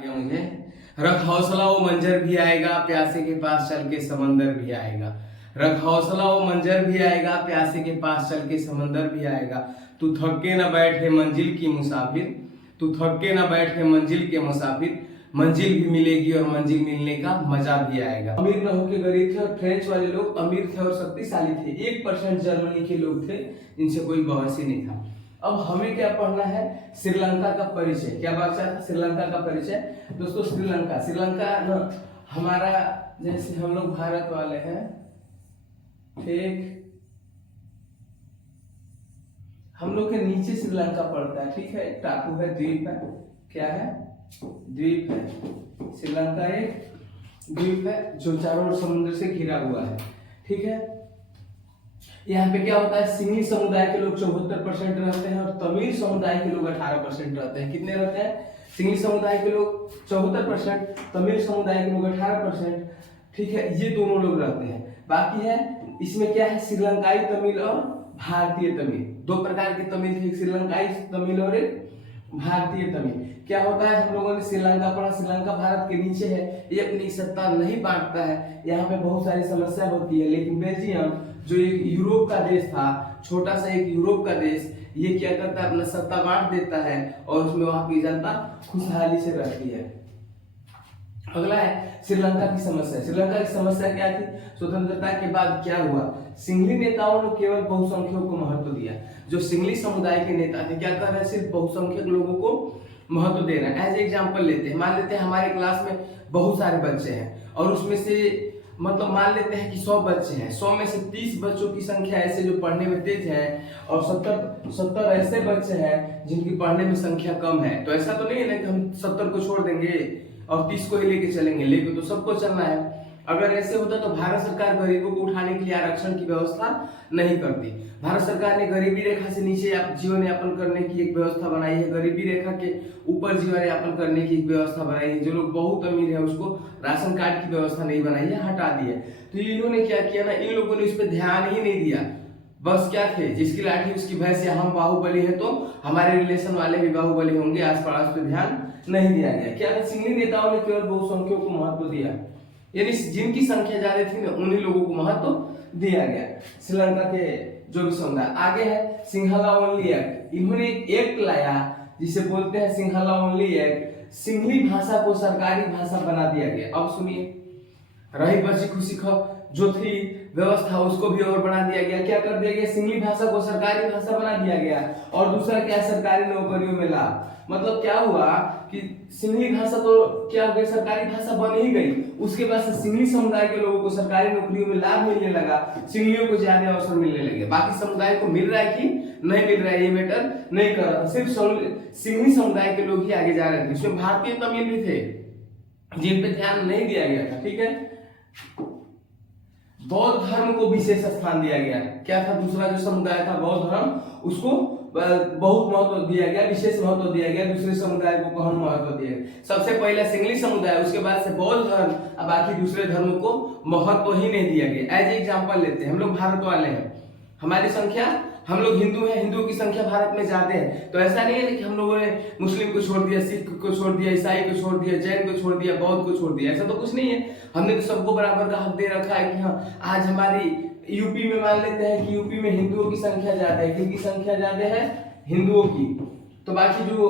गया मुझे। रख हौसला वो मंजर भी आएगा, प्यासे के पास चल के समंदर भी आएगा। रख हौसला वो मंजर भी आएगा, प्यासे के पास चल के समंदर भी आएगा। तू थक के न बैठे मंजिल की मुसाफिर, तू थक के न बैठे मंजिल के मुसाफिर, मंजिल भी मिलेगी और मंजिल मिलने का मजा भी आएगा। अमीर न होके गरीब थे और फ्रेंच वाले लोग अमीर थे और शक्तिशाली थे। 1% जर्मनी के लोग थे जिनसे कोई बहस ही नहीं था। अब हमें क्या पढ़ना है? श्रीलंका का परिचय। क्या बचा था? श्रीलंका का परिचय। दोस्तों श्रीलंका न हमारा, जैसे हम लोग भारत वाले हैं, ठीक, हम लोग के नीचे श्रीलंका पड़ता है, ठीक है, टापू है, द्वीप है। क्या है? द्वीप है। श्रीलंका एक द्वीप है जो चारों ओर समुद्र से घिरा हुआ है, ठीक है। यहाँ पे क्या होता है? सिंहली समुदाय के लोग 74% रहते हैं और तमिल समुदाय के लोग 18% रहते हैं। कितने रहते हैं? सिंहली समुदाय के लोग 74%, तमिल समुदाय के लोग 18%, ठीक है, ये दोनों लोग रहते हैं। बाकी है इसमें क्या है? श्रीलंकाई तमिल और भारतीय तमिल, दो प्रकार के तमिल थे, श्रीलंकाई तमिल और एक भारतीय तमिल। क्या होता है? हम लोगों ने श्रीलंका पढ़ा, श्रीलंका भारत के नीचे है, ये अपनी सत्ता नहीं बांटता है, यहाँ पे बहुत सारी समस्या होती है। लेकिन बेल्जियम जो एक यूरोप का देश था, छोटा सा एक यूरोप का देश, ये क्या करता है? अपना सत्ता बांट देता है और उसमें वहां की जनता खुशहाली से रहती है। अगला है श्रीलंका की समस्या। श्रीलंका की समस्या क्या थी? स्वतंत्रता के बाद क्या हुआ? सिंहली नेताओं ने केवल बहुसंख्यकों को महत्व दिया। जो सिंहली समुदाय के नेता थे क्या कर रहे हैं? सिर्फ बहुसंख्यक लोगों को महत्व दे रहे हैं। एज एग्जाम्पल लेते हैं, मान लेते हैं हमारे क्लास में बहुत सारे बच्चे हैं और उसमें से मतलब मान लेते हैं कि 100 बच्चे हैं, 100 में से 30 बच्चों की संख्या ऐसे जो पढ़ने में तेज हैं और 70 ऐसे बच्चे हैं जिनकी पढ़ने में संख्या कम है। तो ऐसा तो नहीं है ना कि हम 70 को छोड़ देंगे और 30 को ही लेके चलेंगे, लेके तो सबको चलना है। अगर ऐसे होता तो भारत सरकार गरीबों को उठाने के लिए आरक्षण की व्यवस्था नहीं करती। भारत सरकार ने गरीबी रेखा से नीचे जीवन यापन करने की एक व्यवस्था बनाई है, गरीबी रेखा के ऊपर जीवन यापन करने की एक व्यवस्था बनाई है। जो लोग बहुत अमीर है उसको राशन कार्ड की व्यवस्था नहीं बनाई है, हटा दी है। तो इन्होंने क्या किया ना, इन लोगों ने इस पर ध्यान ही नहीं दिया। बस क्या थे, जिसकी लाठी उसकी भैंस, या हम बाहुबली है तो हमारे रिलेशन वाले भी बाहुबली होंगे, आस पड़ोस पे ध्यान नहीं दिया गया। क्या सिंहली नेताओं ने केवल बहुसंख्यकों को महत्व दिया, यानी जिनकी संख्या ज्यादा थी ना उन्हीं लोगों को महत्व दिया गया। श्रीलंका के जो भी समुदाय। आगे है सिंहला ओनली एक्ट। इन्होंने एक एक्ट लाया जिसे बोलते हैं सिंहला ओनली एक्ट। सिंहली भाषा को सरकारी भाषा बना दिया गया। अब सुनिए, रही बची खुशी जो थी व्यवस्था उसको भी और बना दिया गया। क्या कर दिया गया? सिंहली भाषा को सरकारी भाषा बना दिया गया। और दूसरा क्या? सरकारी नौकरियों में लाभ। मतलब क्या हुआ कि सिंहली भाषा तो क्या हो गई? सरकारी भाषा बन ही गई। उसके बाद से सिंहली समुदाय के लोगों को सरकारी नौकरियों में लाभ मिलने लगा, सिंहलियों को ज्यादा अवसर मिलने लगे। बाकी समुदाय को मिल रहा है कि नहीं मिल रहा है ये मैटर नहीं कर रहा, सिर्फ सिंहली समुदाय के लोग ही आगे जा रहे थे। इसमें भारतीय तमिल भी थे जिन पे ध्यान नहीं दिया गया था, ठीक है। बौद्ध धर्म को विशेष स्थान दिया गया। क्या था? दूसरा जो समुदाय था बौद्ध धर्म, उसको बहुत महत्व दिया गया, विशेष महत्व दिया गया। दूसरे समुदाय को कम महत्व दिया गया। सबसे पहले सिंहली समुदाय, उसके बाद से बौद्ध धर्म, और बाकी दूसरे धर्मों को महत्व ही नहीं दिया गया। एज एग्जाम्पल लेते हैं, हम लोग भारत वाले हैं, हमारी संख्या, हम लोग हिंदू हैं, हिंदुओं की संख्या भारत में ज्यादा है। तो ऐसा नहीं है कि हम लोगों ने मुस्लिम को छोड़ दिया, सिख को छोड़ दिया, ईसाई को छोड़ दिया, जैन को छोड़ दिया, बौद्ध को छोड़ दिया, ऐसा तो कुछ नहीं है। हमने तो सबको बराबर का हक दे रखा है कि हाँ, आज हमारी यूपी में मान लेते हैं कि यूपी में हिंदुओं की संख्या ज्यादा है। किनकी संख्या ज्यादा है? हिंदुओं की। तो बाकी जो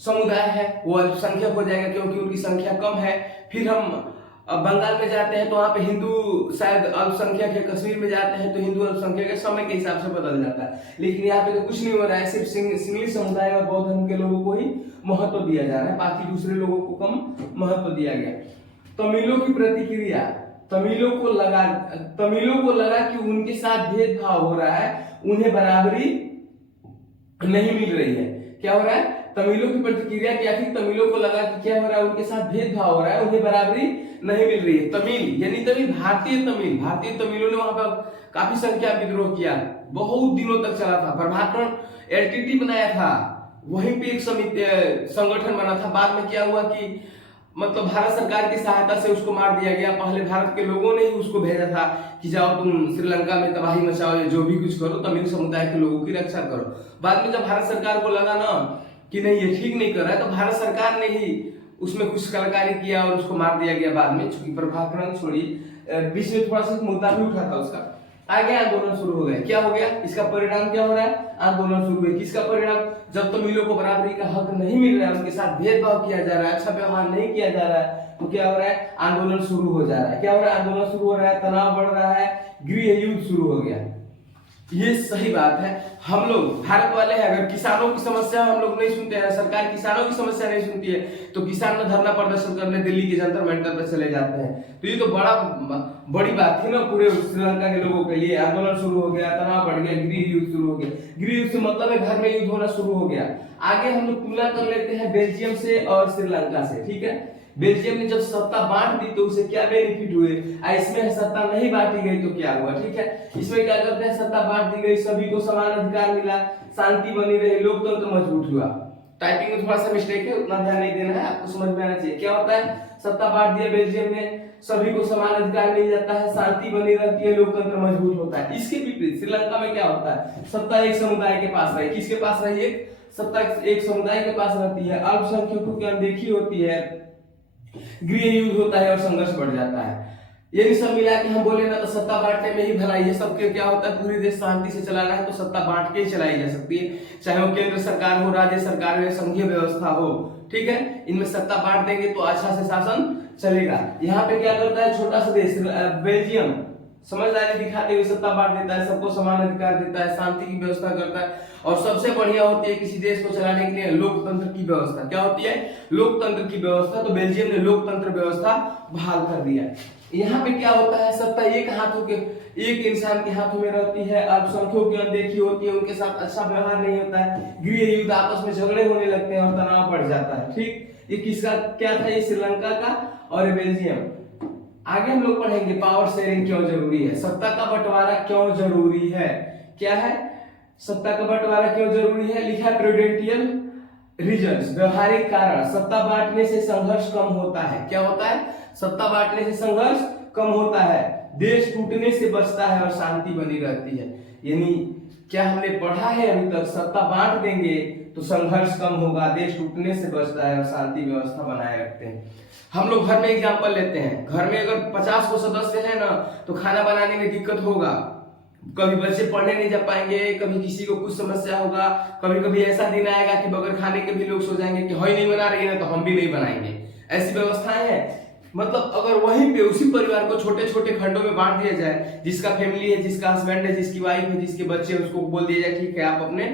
समुदाय है वो अल्पसंख्यक हो जाएगा क्योंकि उनकी संख्या कम है। फिर हम बंगाल में जाते हैं तो वहां पे हिंदू शायद अल्पसंख्यक है, कश्मीर में जाते हैं तो हिंदू अल्पसंख्यक है, समय के हिसाब से बदल जाता है। लेकिन यहाँ पे तो कुछ नहीं हो रहा है, सिर्फ सिंहली समुदाय और बौद्ध धर्म के लोगों को ही महत्व दिया जा रहा है, बाकी दूसरे लोगों को कम महत्व दिया गया। तमिलों की प्रतिक्रिया, तमिलों को लगा कि उनके साथ भेदभाव हो रहा है, उन्हें बराबरी नहीं मिल रही है। क्या हो रहा है? तमिलों की प्रतिक्रिया क्या थी? तमिलों को लगा कि क्या हो रहा है, उनके साथ भेदभाव हो रहा है, उन्हें बराबरी नहीं मिल रही है। तमिल यानी तमिल, भारतीय तमिलों ने वहां पर काफी संख्या विद्रोह किया, बहुत दिनों तक चला था। प्रभाकरण एलटीटी बनाया था, वहीं पे एक समिति संगठन बना था। बाद में क्या हुआ कि मतलब भारत सरकार की सहायता से उसको मार दिया गया। पहले भारत के लोगों ने ही उसको भेजा था कि जाओ तुम श्रीलंका में तबाही मचाओ या जो भी कुछ करो, तमिल समुदाय के लोगों की रक्षा करो। बाद में जब भारत सरकार को लगा ना कि नहीं ये ठीक नहीं कर रहा है, तो भारत सरकार ने ही उसमें कुछ कलाकारी किया और उसको मार दिया गया बाद में, चूंकि प्रभाकरण छोड़िए बीच में थोड़ा सा मुद्दा भी उठा था उसका। आगे आंदोलन शुरू हो गया, क्या हो गया, इसका परिणाम क्या हो रहा है, आंदोलन शुरू हुए। किसका परिणाम, जब तो मिलों को बराबरी का हक नहीं मिल रहा है, उनके साथ भेदभाव किया जा रहा है, अच्छा व्यवहार नहीं किया जा रहा है, तो क्या हो रहा है, आंदोलन शुरू हो जा रहा है। क्या हो रहा है, आंदोलन शुरू हो रहा है, तनाव बढ़ रहा है, गृह युद्ध शुरू हो गया। ये सही बात है। हम लोग भारत वाले हैं, अगर किसानों की समस्या हम लोग नहीं सुनते हैं, सरकार किसानों की समस्या नहीं सुनती है, तो किसान में धरना प्रदर्शन करने दिल्ली के जंतर मंतर पर चले जाते हैं। तो ये तो बड़ी बात थी ना पूरे श्रीलंका के लोगों के लिए। आंदोलन शुरू हो गया, तनाव बढ़ गया, गृह युद्ध शुरू हो गया। गृह युद्ध से मतलब है घर में युद्ध होना शुरू हो गया। आगे हम लोग तुलना कर लेते हैं बेल्जियम से और श्रीलंका से, ठीक है। बेल्जियम ने जब सत्ता बांट दी तो उसे क्या बेनिफिट हुए, इसमें सत्ता नहीं बांटी गई तो क्या हुआ, ठीक है। इसमें क्या करते हैं, सत्ता बांट दी गई, सभी को समान अधिकार मिला, शांति बनी रही, लोकतंत्र मजबूत हुआ। टाइपिंग में थोड़ा सा मिस्टेक है, उतना ध्यान नहीं देना है, आपको समझ में आना चाहिए। क्या होता है, सत्ता बांट दिया बेल्जियम ने, सभी को समान अधिकार मिल जाता है, शांति बनी रहती है, लोकतंत्र मजबूत होता है। इसके विपरीत श्रीलंका में क्या होता है, सत्ता एक समुदाय के पास रही। किसके पास रही है, सत्ता एक समुदाय के पास रहती है, अल्पसंख्यकों की अनदेखी होती है, गृह युद्ध होता है और संघर्ष बढ़ जाता है। ये सब मिला के हम बोले ना तो सत्ता बांटने में ही भलाई है। सबके क्या होता है, पूरी देश शांति से चलाना है तो सत्ता बांट के ही चलाई जा सकती है, चाहे वो केंद्र सरकार हो, राज्य सरकार हो, संघीय व्यवस्था हो, ठीक है। इनमें सत्ता बांट देंगे तो अच्छा से शासन चलेगा। यहाँ पे क्या करता है, छोटा सा देश बेल्जियम समझदारी दिखाते हुए सत्ता बांट देता है, सबको समान अधिकार देता है, शांति की व्यवस्था करता है, और सबसे बढ़िया होती है किसी देश को चलाने के लिए लोकतंत्र की व्यवस्था। क्या होती है, लोकतंत्र की व्यवस्था। तो बेल्जियम ने लोकतंत्र व्यवस्था बहाल कर दिया। यहाँ पे क्या होता है, सत्ता एक इंसान के हाथों में रहती है, अल्पसंख्यकों की अनदेखी होती है, उनके साथ अच्छा व्यवहार नहीं होता है, गृह युद्ध, आपस में झगड़े होने लगते हैं और तनाव बढ़ जाता है, ठीक। ये किसका क्या था, ये श्रीलंका का और बेल्जियम। आगे हम लोग पढ़ेंगे पावर शेयरिंग क्यों जरूरी है, सत्ता का बंटवारा क्यों जरूरी है। क्या है, सत्ता का बंटवारा क्यों जरूरी है, लिखा प्रूडेंटियल रीजंस, व्यवहारिक कारण। सत्ता बांटने से संघर्ष कम होता है। क्या होता है, सत्ता बांटने से संघर्ष कम होता है, देश टूटने से बचता है और शांति बनी रहती है। यानी क्या हमने पढ़ा है अभी तक, सत्ता बांट देंगे तो संघर्ष कम होगा, देश टूटने से बचता है और शांति व्यवस्था बनाए रखते हैं। हम लोग घर में एग्जांपल लेते हैं, घर में अगर 50 को सदस्य है ना तो खाना बनाने में दिक्कत होगा, कभी बच्चे पढ़ने नहीं जा पाएंगे, कभी किसी को कुछ समस्या होगा, कभी कभी ऐसा दिन आएगा कि बगैर खाने के भी लोग सो जाएंगे कि हई नहीं बना रही है तो हम भी नहीं बनाएंगे। ऐसी व्यवस्थाएं हैं। मतलब अगर वहीं पे उसी परिवार को छोटे छोटे खंडों में बांट दिया जाए, जिसका फैमिली है, जिसका हस्बैंड है, जिसकी वाइफ है, जिसके बच्चे हैं, उसको बोल दिया जाए ठीक है आप अपने,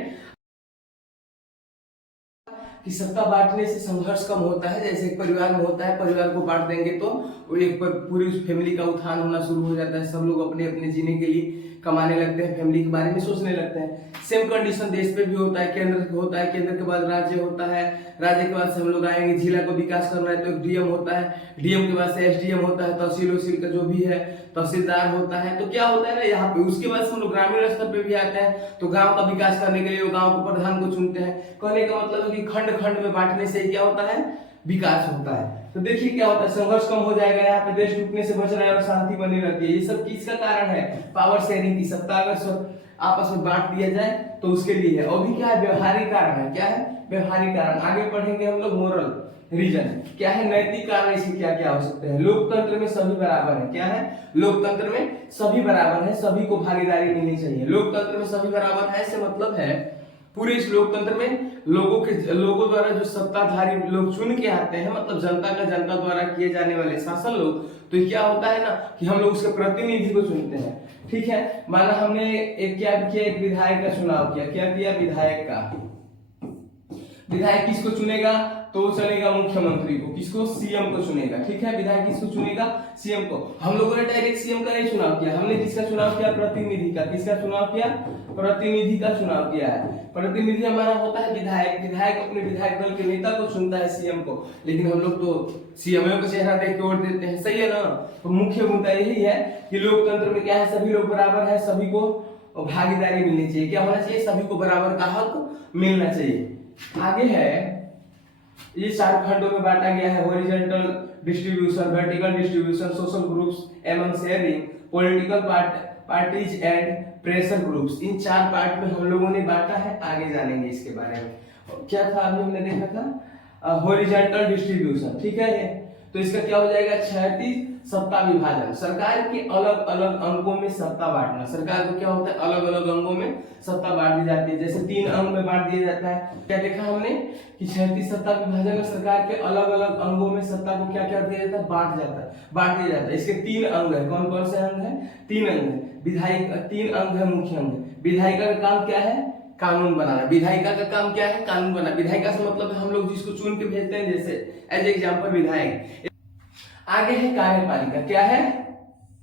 कि सत्ता बांटने से संघर्ष कम होता है। जैसे एक परिवार में होता है, परिवार को बांट देंगे तो एक पूरी उस फैमिली का उत्थान होना शुरू हो जाता है, सब लोग अपने अपने जीने के लिए कमाने लगते हैं, फैमिली के बारे में सोचने लगते हैं। सेम कंडीशन देश पे भी होता है, केंद्र होता है, केंद्र के बाद राज्य होता है, राज्य के बाद से हम लोग आएंगे, जिला को विकास करना है तो एक डीएम होता है, डीएम के बाद से एसडीएम होता है, तहसील वसील का जो भी है तहसीलदार होता है। तो क्या होता है ना यहाँ पे, उसके बाद हम लोग ग्रामीण स्तर पे भी आते हैं, तो गांव का विकास करने के लिए वो गांव को प्रधान को चुनते हैं। कहने का मतलब है कि खंड खंड में बांटने से क्या होता है, विकास होता है। तो देखिए क्या होता है, संघर्ष कम हो जाएगा, यहाँ पे देश टूटने से बच रहा है और शांति बनी रहती है। ये सब किसका कारण है, पावर शेयरिंग की। सत्ता अगर आपस में बांट दिया जाए तो उसके लिए है। और भी क्या है, व्यवहारिक कारण है। क्या है, व्यवहारिक कारण। आगे पढ़ेंगे हम लोग मोरल रीजन। क्या है, नैतिक कारण इसके क्या क्या हो सकते हैं। लोकतंत्र में सभी बराबर है। क्या है, लोकतंत्र में सभी बराबर है, सभी को भागीदारी मिलनी चाहिए। लोकतंत्र में सभी बराबर है से मतलब है पूरे इस लोकतंत्र में लोगों द्वारा जो सत्ताधारी लोग चुन के आते हैं, मतलब जनता द्वारा किए जाने वाले शासन लोग, तो क्या होता है ना कि हम लोग उसके प्रतिनिधि को चुनते हैं। ठीक है, माना हमने एक क्या किया, एक विधायक का चुनाव किया। क्या किया, विधायक का। विधायक किसको चुनेगा, तो चलेगा मुख्यमंत्री को, किसको, सीएम को चुनेगा। ठीक है, विधायक किसको चुनेगा, सीएम को। हम लोगों ने डायरेक्ट सीएम का नहीं चुनाव किया, हमने किसका चुनाव किया, प्रतिनिधि का। किसका चुनाव किया, प्रतिनिधि का चुनाव किया है। प्रतिनिधि हमारा होता है विधायक। विधायक अपने विधायक दल के नेता को चुनता है, सीएम को। लेकिन हम लोग तो सीएम का चेहरा देख के वोट देते हैं, सही है ना। तो मुख्य मुद्दा यही है कि लोकतंत्र में क्या है, सभी लोग बराबर है, सभी को भागीदारी मिलनी चाहिए। क्या होना चाहिए, सभी को बराबर का हक मिलना चाहिए। आगे है, ये 4 खंडों में बांटा गया है। Horizontal distribution, vertical distribution, social groups among sharing, political parties and pressure groups. In 4 part में हम लोगों ने बांटा है। आगे जानेंगे इसके बारे में। क्या था अभी हमने देखा था, हॉरिजॉन्टल डिस्ट्रीब्यूशन, ठीक है। तो इसका क्या हो जाएगा, क्षैतिज सत्ता विभाजन, सरकार के अलग अलग अंगों में सत्ता बांटना। सरकार को क्या होता है, अलग अलग अंगों में सत्ता बांट दी जाती है। जैसे 3 अंग में बांट दिया जाता है। क्या देखा हमने कि क्षैतिज सत्ता विभाजन में सरकार के अलग अलग अंगों में सत्ता को क्या कर दिया जाता है, बांट दिया जाता है। इसके 3 अंग है। कौन कौन से अंग है, 3 अंग है। विधायिका 3 अंग है, मुख्य अंग है। विधायिका का काम क्या है, कानून बनाना। विधायिका का काम क्या है, कानून बनाना। विधायिका से मतलब हम लोग जिसको चुन के भेजते हैं, जैसे एज एग्जांपल विधायक। आगे है कार्यपालिका। क्या है,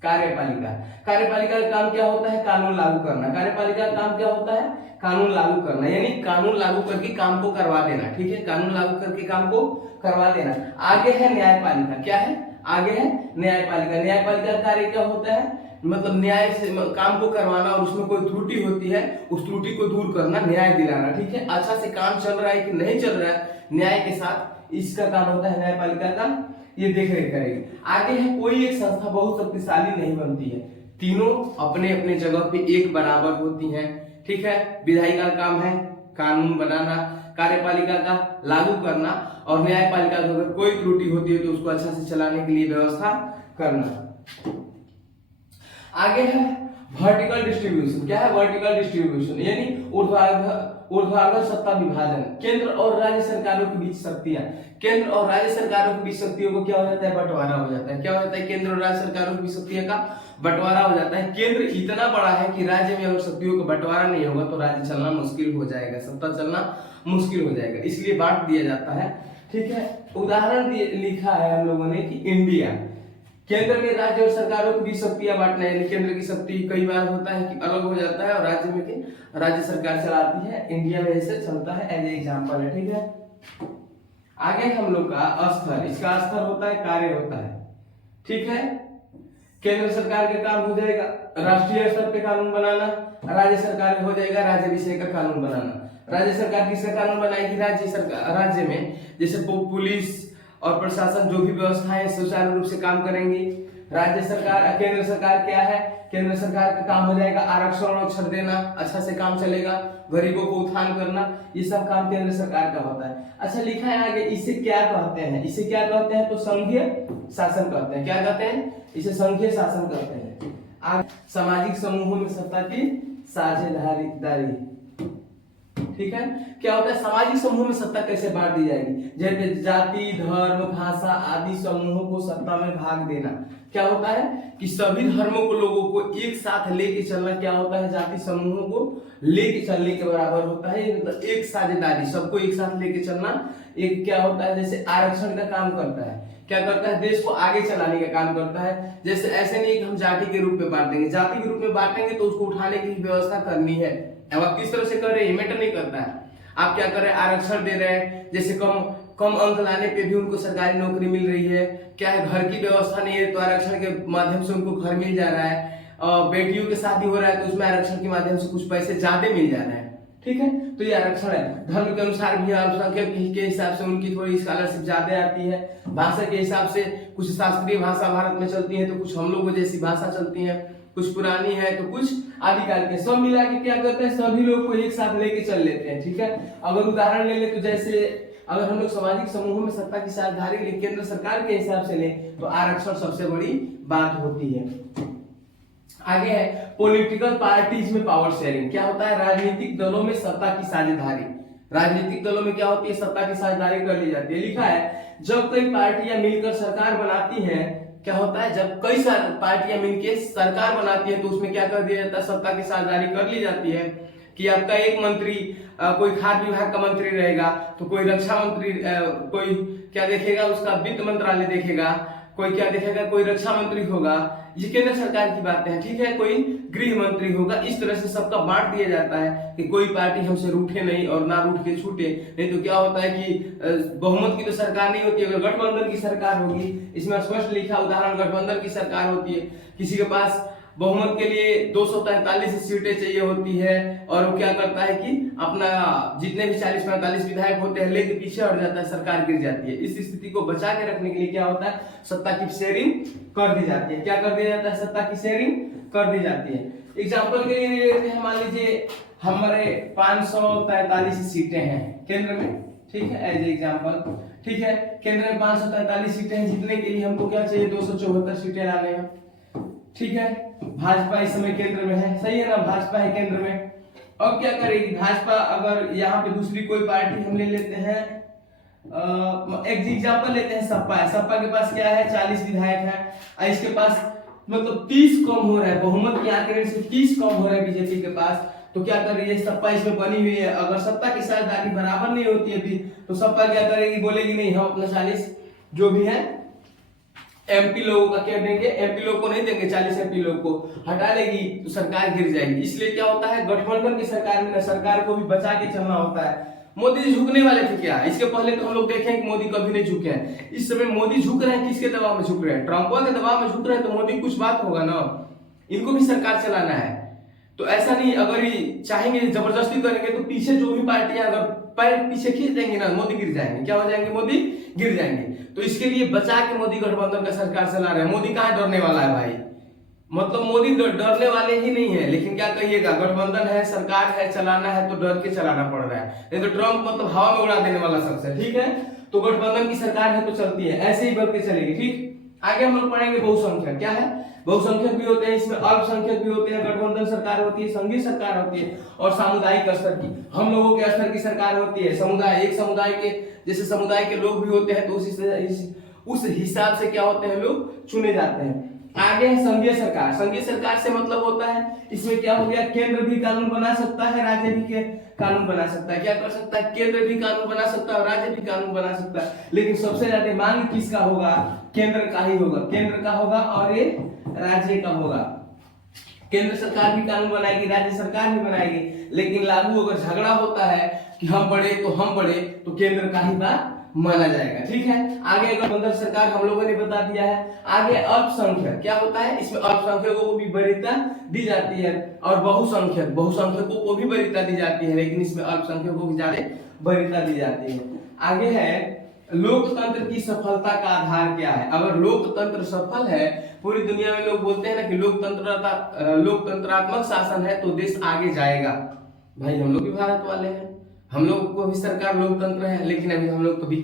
कार्यपालिका। कार्यपालिका का काम क्या होता है, कानून लागू करना। कार्यपालिका का काम क्या होता है, कानून लागू करना, यानी कानून लागू करके काम को करवा देना, ठीक है। कानून लागू करके काम को करवा देना। आगे है न्यायपालिका। क्या है, आगे है न्यायपालिका। न्यायपालिका का कार्य क्या होता है, मतलब न्याय से काम को करवाना, और उसमें कोई त्रुटि होती है उस त्रुटि को दूर करना, न्याय दिलाना, ठीक है। अच्छा से काम चल रहा है कि नहीं चल रहा है न्याय के साथ, इसका काम होता है न्यायपालिका का, ये देख रेख करेगी। आगे है, कोई एक संस्था बहुत शक्तिशाली नहीं बनती है, तीनों अपने अपने जगह पे एक बराबर होती हैं, ठीक है। विधायिका का काम है कानून बनाना, कार्यपालिका का लागू करना, और न्यायपालिका का अगर कोई त्रुटि होती है तो उसको अच्छा से चलाने के लिए व्यवस्था करना। आगे है वर्टिकल डिस्ट्रीब्यूशन। क्या है, वर्टिकल डिस्ट्रीब्यूशन, यानी ऊर्ध्वाधर सत्ता विभाजन। केंद्र और राज्य सरकारों के बीच शक्तियां, केंद्र और राज्य सरकारों के बीच शक्तियों को क्या हो जाता है, बंटवारा हो जाता है। क्या हो जाता है, केंद्र और राज्य सरकारों के बीच शक्तियों का बंटवारा हो जाता है। केंद्र इतना बड़ा है कि राज्य में अगर शक्तियों का बंटवारा नहीं होगा तो राज्य चलना मुश्किल हो जाएगा, सत्ता चलना मुश्किल हो जाएगा, इसलिए बांट दिया जाता है, ठीक है। उदाहरण लिखा है हम लोगों ने कि इंडिया, केंद्र में राज्य और सरकारों के बीच शक्तियां बांटना, यानी केंद्र की शक्ति कई बार होता है कि अलग हो जाता है और राज्य में की राज्य सरकार चलाती है। इंडिया में ऐसे चलता है, एज एग्जांपल है, ठीक है। आगे हम लोग का स्तर, इसका स्तर होता है, कार्य होता है, ठीक है। केंद्र सरकार का काम हो जाएगा राष्ट्रीय स्तर पे कानून बनाना, राज्य सरकार हो जाएगा राज्य विषय का कानून बनाना। राज्य सरकार किसका कानून बनाएगी, राज्य सरकार, राज्य में जैसे पुलिस और प्रशासन जो भी व्यवस्थाएं सुचारू रूप से काम करेंगी। राज्य सरकार, केंद्र सरकार क्या है, केंद्र सरकार का काम हो जाएगा आरक्षण और अक्षर देना, अच्छा से काम चलेगा, गरीबों को उत्थान करना, ये सब काम केंद्र सरकार का होता है। अच्छा लिखा है आगे, इसे क्या कहते हैं, इसे क्या कहते हैं, तो संघीय शासन कहते हैं। क्या कहते हैं, इसे संघीय शासन कहते हैं। सामाजिक समूहों में सत्ता की साझेदारी, ठीक है। क्या होता है, सामाजिक समूह में सत्ता कैसे बांट दी जाएगी, जैसे जाति, धर्म, भाषा आदि समूहों को सत्ता में भाग देना। क्या होता है कि सभी धर्मों को, लोगों को एक साथ लेके चलना, क्या होता है, जाति समूहों को लेके चलने के बराबर होता है। मतलब एक साझेदारी, सबको एक साथ लेके चलना, एक क्या होता है, जैसे आरक्षण का काम करता है, क्या करता है, देश को आगे चलाने का काम करता है। जैसे ऐसे नहीं कि हम जाति के रूप में बांट देंगे, जाति के रूप में बांटेंगे तो उसको उठाने की व्यवस्था करनी है। अब आप किस तरह से कर रहे हैं, मैटर नहीं करता है। आप क्या कर रहे हैं, आरक्षण दे रहे हैं, जैसे कम अंक लाने पे भी उनको सरकारी नौकरी मिल रही है। क्या है, घर की व्यवस्था नहीं है तो आरक्षण के माध्यम से उनको घर मिल जा रहा है। बेटियों की शादी हो रहा है तो उसमें आरक्षण के माध्यम से कुछ पैसे ज्यादा मिल जा रहे हैं, ठीक है। तो ये आरक्षण है। धर्म के अनुसार भी अल्पसंख्यक के हिसाब से उनकी थोड़ी स्कॉलरशिप ज्यादा आती है। भाषा के हिसाब से कुछ शास्त्रीय भाषा भारत में चलती है तो कुछ हम लोगों जैसी भाषा चलती है, कुछ पुरानी है तो कुछ आदिकाल के, सब मिला के क्या करते हैं, सभी लोग को एक साथ लेके चल लेते हैं, ठीक है। अगर उदाहरण ले ले तो जैसे अगर हम लोग सामाजिक समूहों में सत्ता की साझेदारी केंद्र सरकार के हिसाब से ले तो आरक्षण सबसे बड़ी बात होती है। आगे है पॉलिटिकल पार्टीज में पावर शेयरिंग। क्या होता है, राजनीतिक दलों में सत्ता की साझेदारी। राजनीतिक दलों में क्या होती है, सत्ता की साझेदारी कर ली जाती है। लिखा है, जब कई पार्टियां मिलकर सरकार बनाती हैं, क्या होता है, जब कई पार्टियां मिलकर सरकार बनाती है तो उसमें क्या कर दिया जाता है, सत्ता की साझेदारी कर ली जाती है। कि आपका एक मंत्री कोई खाद्य विभाग का मंत्री रहेगा तो कोई रक्षा मंत्री, कोई क्या देखेगा, उसका वित्त मंत्रालय देखेगा, कोई क्या देखेगा, कोई रक्षा मंत्री होगा, ये केंद्र सरकार की बातें हैं, ठीक है। कोई गृह मंत्री होगा। इस तरह से सबका बांट दिया जाता है कि कोई पार्टी हमसे रूठे नहीं और ना रूठ के छूटे। नहीं तो क्या होता है कि बहुमत की तो सरकार नहीं होती, अगर गठबंधन की सरकार होगी, इसमें स्पष्ट लिखा उदाहरण गठबंधन की सरकार होती है, किसी के पास बहुमत के लिए 243 सीटें चाहिए होती है और वो क्या करता है कि अपना जितने भी 40-45 विधायक होते हैं लेके पीछे हट जाता है, सरकार गिर जाती है। इस स्थिति को बचा के रखने के लिए क्या होता है, सत्ता की शेयरिंग कर दी जाती है। क्या कर दिया जाता है, सत्ता की शेयरिंग कर दी जाती है। एग्जाम्पल के लिए लेते हैं, मान लीजिए हमारे 543 सीटें हैं केंद्र में, ठीक है, एज एग्जाम्पल ठीक है। केंद्र में 543 सीटें हैं, जीतने के लिए हमको क्या चाहिए, 274 सीटें लाने हैं, ठीक है। भाजपा इस समय केंद्र में है, सही है ना, भाजपा है केंद्र में। अब क्या करेगी भाजपा, अगर यहाँ पे दूसरी कोई पार्टी हम ले लेते हैं, एक एग्जाम्पल लेते हैं, सपा है, सपा के पास क्या है, 40 विधायक है, इसके पास मतलब 30 कम हो रहा है, बहुमत के आंकड़े से 30 कम हो रहा है बीजेपी के पास, तो क्या कर रही है सपा इसमें बनी हुई है। अगर सत्ता की साझेदारी बराबर नहीं होती है अभी, तो सपा क्या करेगी, बोलेगी नहीं हम अपना 40 जो भी है एमपी लोगों का क्या देंगे, एमपी लोग को नहीं देंगे, 40 एमपी लोग को हटा लेगी तो सरकार गिर जाएगी। इसलिए क्या होता है, गठबंधन की सरकार में सरकार को भी बचा के चलना होता है। मोदी जी झुकने वाले थे क्या, इसके पहले तो हम लोग देखें कि मोदी कभी नहीं झुके हैं। इस समय मोदी झुक रहे हैं, किसके दबाव में झुक रहे हैं, ट्रंप के दबाव में झुक रहे हैं, तो मोदी कुछ बात होगा ना, इनको भी सरकार चलाना है। तो ऐसा नहीं, अगर ये चाहेंगे जबरदस्ती करेंगे तो पीछे जो भी पार्टियां अगर पैर पीछे खींच देंगे ना, मोदी गिर जाएंगे, क्या हो जाएंगे, मोदी गिर जाएंगे। तो इसके लिए बचा के मोदी गठबंधन का सरकार चला रहे हैं। मोदी कहाँ डरने वाला है भाई, मतलब मोदी डरने वाले ही नहीं है, लेकिन क्या कहिएगा, गठबंधन है, सरकार है, चलाना है तो डर के चलाना पड़ रहा है, नहीं तो ट्रंप मतलब हवा में उड़ा देने वाला शख्स है, ठीक है। तो गठबंधन की सरकार है तो चलती है, ऐसे ही बढ़ के चलेगी, ठीक। आगे हम लोग पढ़ेंगे बहुसंख्यक, क्या है, बहुसंख्यक भी होते हैं, इसमें अल्पसंख्यक भी होते हैं, गठबंधन सरकार होती है, संघीय सरकार होती है, और सामुदायिक स्तर की, हम लोगों के स्तर की सरकार होती है। समुदाय, एक समुदाय के जैसे समुदाय के लोग भी होते हैं, तो उस हिसाब से क्या होते हैं, लोग चुने जाते हैं। आगे है संघीय सरकार। संघीय सरकार से मतलब होता है, इसमें क्या हो गया, केंद्र भी कानून बना सकता है, राज्य भी के कानून बना सकता है, क्या कर सकता है, केंद्र भी कानून बना सकता है और राज्य भी कानून बना सकता है। लेकिन सबसे ज्यादा मांग किसका होगा, केंद्र का ही होगा, केंद्र का होगा और ये राज्य का होगा। केंद्र सरकार भी कानून बनाएगी, राज्य सरकार भी बनाएगी, लेकिन लागू अगर झगड़ा होता है कि हम बड़े तो हम बड़े, तो केंद्र का ही बात माना जाएगा, ठीक है। आगे गठबंधन सरकार हम लोगों ने बता दिया है। आगे अल्पसंख्यक क्या होता है, इसमें अल्पसंख्यकों को भी वरीयता दी जाती है, और बहुसंख्यकों को भी वरीयता दी जाती है, लेकिन इसमें अल्पसंख्यकों को ज्यादा वरीयता दी जाती है। आगे है लोकतंत्र की सफलता का आधार क्या है। अगर लोकतंत्र सफल है, पूरी दुनिया में लोग बोलते हैं ना कि लोकतंत्रात्मक शासन है तो देश आगे जाएगा। भाई हम लोग भी भारत वाले हैं, हम लोग को भी सरकार लोकतंत्र है, लेकिन अभी हम लोग तो भी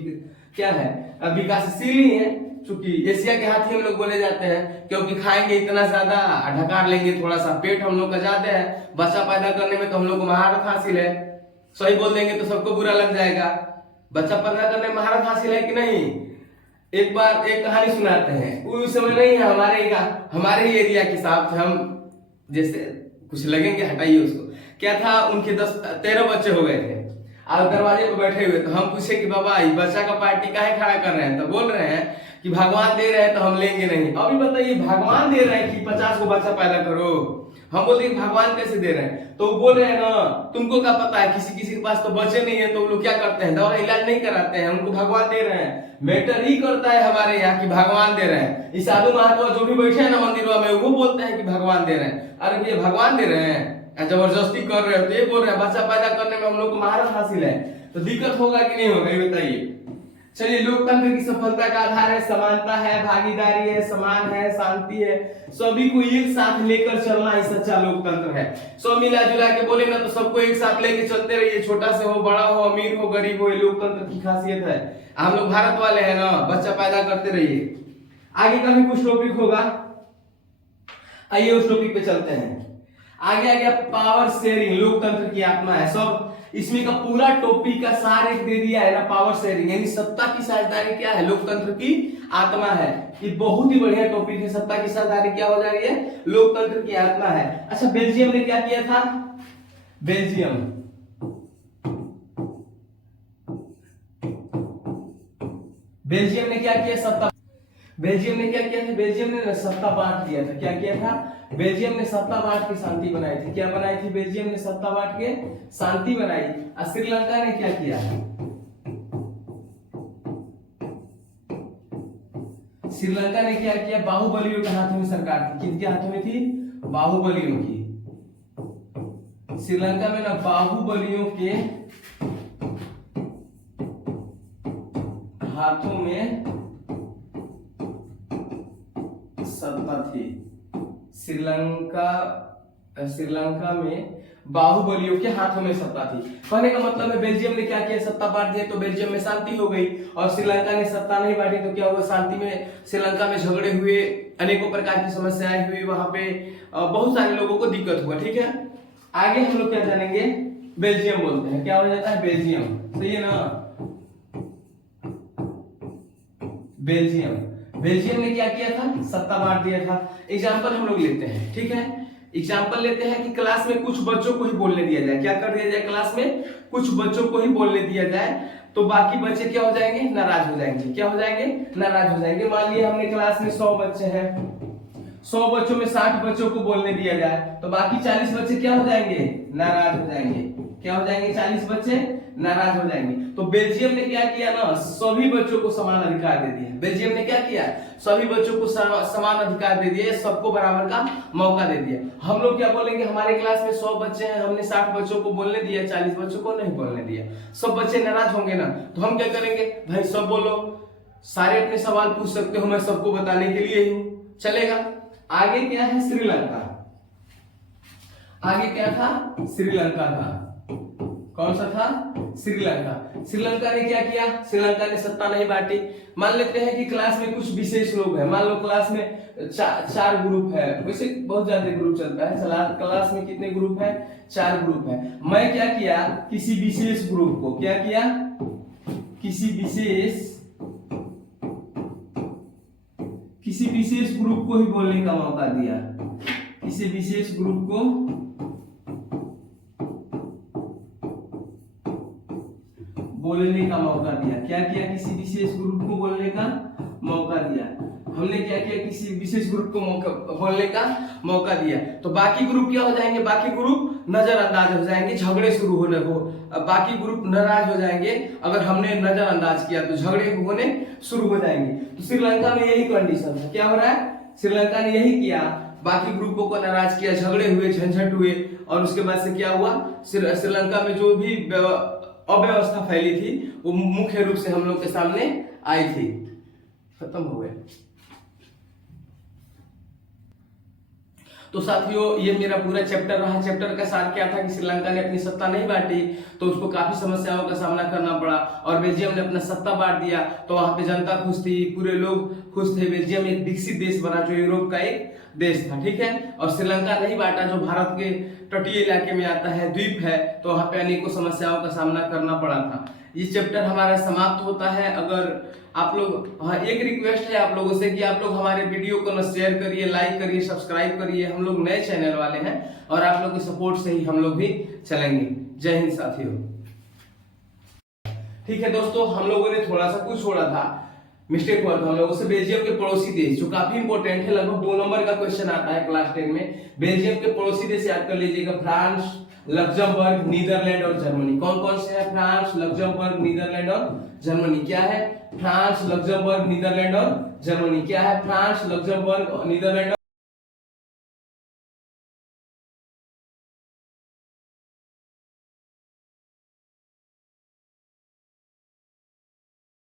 क्या है, अब विकासशील ही है, क्योंकि एशिया के हाथी हम लोग बोले जाते हैं, क्योंकि खाएंगे इतना ज्यादा, ढकार लेंगे थोड़ा सा, पेट हम लोग का ज्यादा है, बच्चा पैदा करने में तो हम लोग को महारत हासिल है। सही बोल देंगे तो सबको बुरा लग जाएगा, बच्चा पैदा करने में महारत हासिल है कि नहीं। एक बार एक कहानी सुनाते हैं, उस समय नहीं है हमारे ही एरिया के हिसाब से, हम जैसे कुछ लगेंगे, हटाइए उसको। क्या था, उनके 13 बच्चे हो गए थे, और दरवाजे पर बैठे हुए, तो हम पूछे कि बाबा ये बच्चा का पार्टी काहे खड़ा कर रहे हैं, तो बोल रहे हैं कि भगवान दे रहे हैं तो हम लेंगे नहीं। अभी बताइए, भगवान दे रहे हैं कि 50 को बच्चा पैदा करो, हम बोलते हैं भगवान कैसे दे रहे हैं, तो बोल रहे हैं ना तुमको क्या पता है, किसी किसी के पास तो बच्चे नहीं है, तो वो लोग क्या करते हैं, दवा इलाज नहीं कराते हैं, उनको भगवान दे रहे हैं। मैटर ही करता है हमारे यहाँ की भगवान दे रहे हैं। इस साधु महात्मा जो भी बैठे हैं ना मंदिरों में, वो बोलते हैं कि भगवान दे रहे हैं। अरे ये भगवान दे रहे हैं, जबरदस्ती कर रहे हो, तो ये बोल रहे हैं बच्चा पैदा करने में हम लोग को महारत हासिल है, तो दिक्कत होगा कि नहीं होगा, ये बताइए। चलिए, लोकतंत्र की सफलता का आधार है समानता है, भागीदारी है, समान है, शांति है, सभी को एक साथ लेकर चलना ही सच्चा लोकतंत्र है। सब मिला जुला के बोले ना तो सबको एक साथ लेके चलते रहिए, छोटा से हो, बड़ा हो, अमीर हो, गरीब हो, ये लोकतंत्र की खासियत है। हम लोग भारत वाले हैं ना, बच्चा पैदा करते रहिए। आगे का भी कुछ टॉपिक होगा, आइए उस टॉपिक पे चलते हैं। आगे आ गया पावर शेयरिंग, लोकतंत्र की आत्मा है। सब इसमें का पूरा टॉपिक का सार एक दे दिया है ना, पावर शेयरिंग यानी सत्ता की साझेदारी क्या है, लोकतंत्र की आत्मा है। ये बहुत ही बढ़िया टॉपिक है, सत्ता की साझेदारी क्या हो जा रही है, लोकतंत्र की आत्मा है। अच्छा, बेल्जियम ने क्या किया था, बेल्जियम ने क्या किया, बेल्जियम ने क्या किया था, बेल्जियम ने सत्ता बांट दिया था। क्या किया था, बेल्जियम ने सत्ता बांट के शांति बनाई थी। क्या बनाई थी, बेल्जियम ने सत्ता बांट के शांति बनाई। और श्रीलंका ने क्या किया, श्रीलंका ने क्या किया, बाहुबलियों के हाथों में सरकार थी। किनके हाथों में थी, बाहुबलियों की। श्रीलंका में ना बाहुबलियों के हाथों में सत्ता थी। श्रीलंका में बाहुबलियों के हाथों में सत्ता थी। कहने का मतलब है बेल्जियम ने क्या किया, सत्ता बांट दिया तो बेल्जियम में शांति हो गई, और श्रीलंका ने सत्ता नहीं बांटी तो क्या हुआ, शांति में श्रीलंका में झगड़े हुए, अनेकों प्रकार की समस्याएं हुई, वहां पे बहुत सारे लोगों को दिक्कत हुआ। ठीक है, आगे हम लोग क्या जानेंगे, बेल्जियम बोलते हैं, क्या हो जाता है बेल्जियम, सही है ना। बेल्जियम ने क्या किया था, सत्ता बांट दिया था। एग्जाम्पल हम लोग लेते हैं, ठीक है, एग्जाम्पल लेते हैं कि क्लास में कुछ बच्चों को ही बोलने दिया जाए, क्या कर दिया जाए, क्लास में कुछ बच्चों को ही बोलने दिया जाए, तो बाकी बच्चे क्या हो जाएंगे, नाराज हो जाएंगे, क्या हो जाएंगे, नाराज हो जाएंगे। मान लिया हमने क्लास में 100 बच्चे हैं, 100 बच्चों में 60 बच्चों को बोलने दिया जाए, तो बाकी 40 बच्चे क्या हो जाएंगे, नाराज हो जाएंगे, क्या हो जाएंगे, 40 बच्चे नाराज हो जाएंगे। तो बेल्जियम ने क्या किया ना, सभी बच्चों को समान अधिकार दे दिया। बेल्जियम ने क्या किया, सभी बच्चों को समान अधिकार दे दिए, सबको बराबर का मौका दे दिया। हम लोग क्या बोलेंगे, हमारे क्लास में 100 बच्चे हैं, हमने 60 बच्चों को बोलने दिया, 40 बच्चों को नहीं बोलने दिया, सब बच्चे नाराज होंगे ना, तो हम क्या करेंगे, भाई सब बोलो, सारे अपने सवाल पूछ सकते हो, मैं सबको बताने के लिए ही हूं, चलेगा। आगे क्या है, श्रीलंका, आगे क्या था, श्रीलंका था, कौन सा था, श्रीलंका। श्रीलंका ने क्या किया, श्रीलंका ने सत्ता नहीं बांटी। मान लेते हैं कि क्लास में कुछ विशेष लोग हैं, मान लो क्लास में चार ग्रुप है, वैसे बहुत ज्यादा ग्रुप चलता है, क्लास में कितने ग्रुप है, 4 ग्रुप है। मैं क्या किया, किसी विशेष ग्रुप को क्या किया, किसी विशेष ग्रुप को ही बोलने का मौका दिया, किसी विशेष ग्रुप को बोलने का मौका दिया। क्या किया, किसी विशेष ग्रुप को बोलने का मौका दिया। हमने क्या किया, किसी विशेष ग्रुप को बोलने का मौका दिया, तो बाकी ग्रुप क्या हो जाएंगे, बाकी ग्रुप नजरअंदाज हो जाएंगे, झगड़े शुरू होने को, बाकी ग्रुप नाराज हो जाएंगे, अगर हमने नजरअंदाज किया तो झगड़े होने शुरू हो जाएंगे। तो श्रीलंका में यही कंडीशन है, क्या हो रहा है, श्रीलंका ने यही किया, बाकी ग्रुपों को नाराज किया, झगड़े हुए, झंझट हुए, और उसके बाद से क्या हुआ, श्रीलंका में जो भी अव्यवस्था फैली थी वो मुख्य रूप से हम लोग के सामने आई थी, खत्म हो गए। तो साथियों, ये मेरा पूरा चैप्टर रहा। चैप्टर का सार क्या था कि श्रीलंका ने अपनी सत्ता नहीं बांटी तो उसको काफी समस्याओं का सामना करना पड़ा, और बेल्जियम ने अपना सत्ता बांट दिया तो वहां पे जनता खुश थी, पूरे लोग खुश थे। बेल्जियम एक विकसित देश बना जो यूरोप का एक देश था, ठीक है। और श्रीलंका नहीं बांटा जो भारत के तटीय इलाके में आता है, द्वीप है, तो वहां पे अनेकों समस्याओं का सामना करना पड़ा था। ये चैप्टर हमारा समाप्त होता है। अगर आप लोग, हाँ, एक रिक्वेस्ट है आप लोगों से कि आप लोग हमारे वीडियो को न शेयर करिए, लाइक करिए, सब्सक्राइब करिए। हम लोग नए चैनल वाले हैं और आप लोग के सपोर्ट से ही हम लोग भी चलेंगे। जय हिंद साथियों। ठीक है दोस्तों, हम लोगों ने थोड़ा सा कुछ छोड़ा था, मिस्टेक हुआ था हम लोगों से। बेल्जियम के पड़ोसी देश जो काफी इंपॉर्टेंट है, लगभग 2 नंबर का क्वेश्चन आता है क्लास 10 में। बेल्जियम के पड़ोसी देश याद कर लीजिएगा, फ्रांस, लग्जमबर्ग, नीदरलैंड और जर्मनी। कौन कौन से हैं, फ्रांस, लग्जमबर्ग, नीदरलैंड और जर्मनी। क्या है, फ्रांस, लग्जमबर्ग, नीदरलैंड और जर्मनी। क्या है, फ्रांस, लग्जमबर्ग, नीदरलैंड